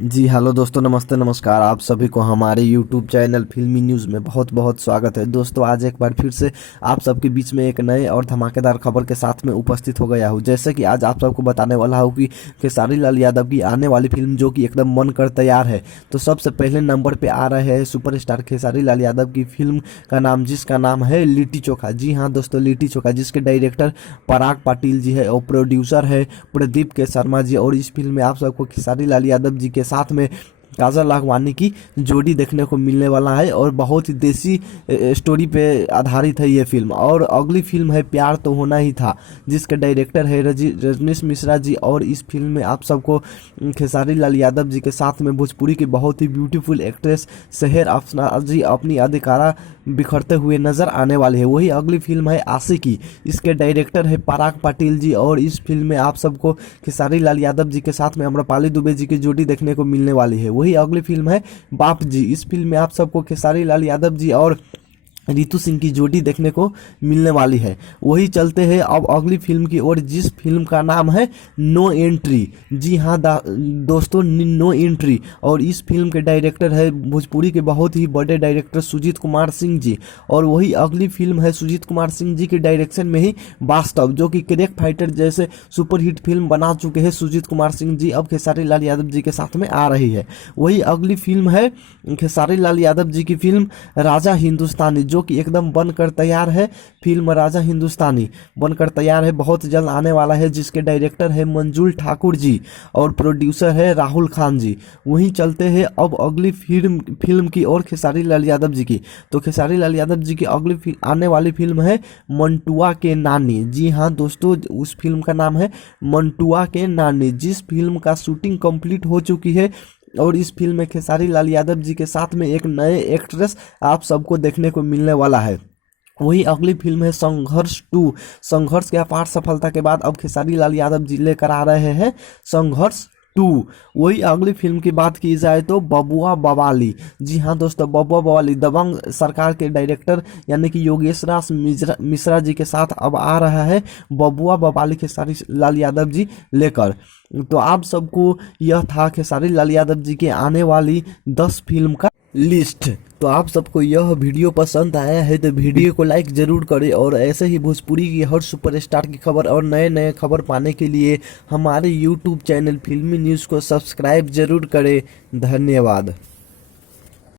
जी hello दोस्तों, नमस्ते नमस्कार। आप सभी को हमारे यूट्यूब चैनल फिल्मी न्यूज़ में बहुत बहुत स्वागत है। दोस्तों आज एक बार फिर से आप सबके बीच में एक नए और धमाकेदार खबर के साथ में उपस्थित हो गया हूँ। जैसे कि आज आप सबको बताने वाला हूँ कि खेसारी लाल यादव की आने वाली फिल्म जो कि एकदम मन कर तैयार है। तो सबसे पहले नंबर पे आ रहे हैं सुपरस्टार खेसारी लाल यादव की फिल्म का नाम, जिसका नाम है लिट्टी चोखा। जी हाँ दोस्तों, लिट्टी चोखा, जिसके डायरेक्टर पराग पाटिल जी है और प्रोड्यूसर है प्रदीप के शर्मा जी। और इस फिल्म में आप सबको खेसारी लाल यादव जी के साथ में काजल लाखवानी की जोड़ी देखने को मिलने वाला है और बहुत ही देसी स्टोरी पे आधारित है ये फिल्म। और अगली फिल्म है प्यार तो होना ही था, जिसके डायरेक्टर है रजनीश मिश्रा जी। और इस फिल्म में आप सबको खेसारी लाल यादव जी के साथ में भोजपुरी की बहुत ही ब्यूटीफुल एक्ट्रेस सेहर अफसाना जी अपनी अदिकारा बिखरते हुए नजर आने वाले हैं। वही अगली फिल्म है आशिकी, इसके डायरेक्टर है पराग पाटिल जी। और इस फिल्म में आप सबको खेसारी लाल यादव जी के साथ में आम्रपाली दुबे जी की जोड़ी देखने को मिलने वाली है। वही अगली फिल्म है बाप जी। इस फिल्म में आप सबको खेसारी लाल यादव जी और रितु सिंह की जोड़ी देखने को मिलने वाली है। वही चलते हैं अब अगली फिल्म की ओर, जिस फिल्म का नाम है नो एंट्री। जी हाँ दोस्तों, नो एंट्री। और इस फिल्म के डायरेक्टर है भोजपुरी के बहुत ही बड़े डायरेक्टर सुजीत कुमार सिंह जी। और वही अगली फिल्म है सुजीत कुमार सिंह जी के डायरेक्शन में ही वास्तव, जो कि क्रैक फाइटर जैसे सुपरहिट फिल्म बना चुके हैं सुजीत कुमार सिंह जी। अब खेसारी लाल यादव जी के साथ में आ रही है। वही अगली फिल्म है खेसारी लाल यादव जी की फिल्म राजा हिंदुस्तानी, जो कि एकदम बनकर तैयार है। फिल्म राजा हिंदुस्तानी बनकर तैयार है, बहुत जल्द आने वाला है, जिसके डायरेक्टर है मंजूल ठाकुर जी और प्रोड्यूसर है राहुल खान जी। वहीं चलते हैं अब अगली फिल्म की और खेसारी लाल यादव जी की। तो खेसारी लाल यादव जी की अगली आने वाली फिल्म है मंटुआ के नानी। जी हाँ दोस्तों, उस फिल्म का नाम है मंटुआ के नानी, जिस फिल्म का शूटिंग कंप्लीट हो चुकी है। और इस फिल्म में खेसारी लाल यादव जी के साथ में एक नए एक्ट्रेस आप सबको देखने को मिलने वाला है। वही अगली फिल्म है संघर्ष 2। संघर्ष की अपार सफलता के बाद अब खेसारी लाल यादव जी लेकर आ रहे हैं संघर्ष 2। वही अगली फिल्म की बात की जाए तो बबुआ बवाली। जी हाँ दोस्तों, बबुआ बवाली दबंग सरकार के डायरेक्टर यानी कि योगेश राज मिश्रा जी के साथ अब आ रहा है बबुआ बवाली खेसारी लाल यादव जी लेकर। तो आप सबको यह था खेसारी लाल यादव जी के आने वाली 10 फिल्म का लिस्ट। तो आप सबको यह वीडियो पसंद आया है तो वीडियो को लाइक जरूर करें, और ऐसे ही भोजपुरी की हर सुपरस्टार की खबर और नए नए खबर पाने के लिए हमारे यूट्यूब चैनल फिल्मी न्यूज़ को सब्सक्राइब जरूर करें। धन्यवाद।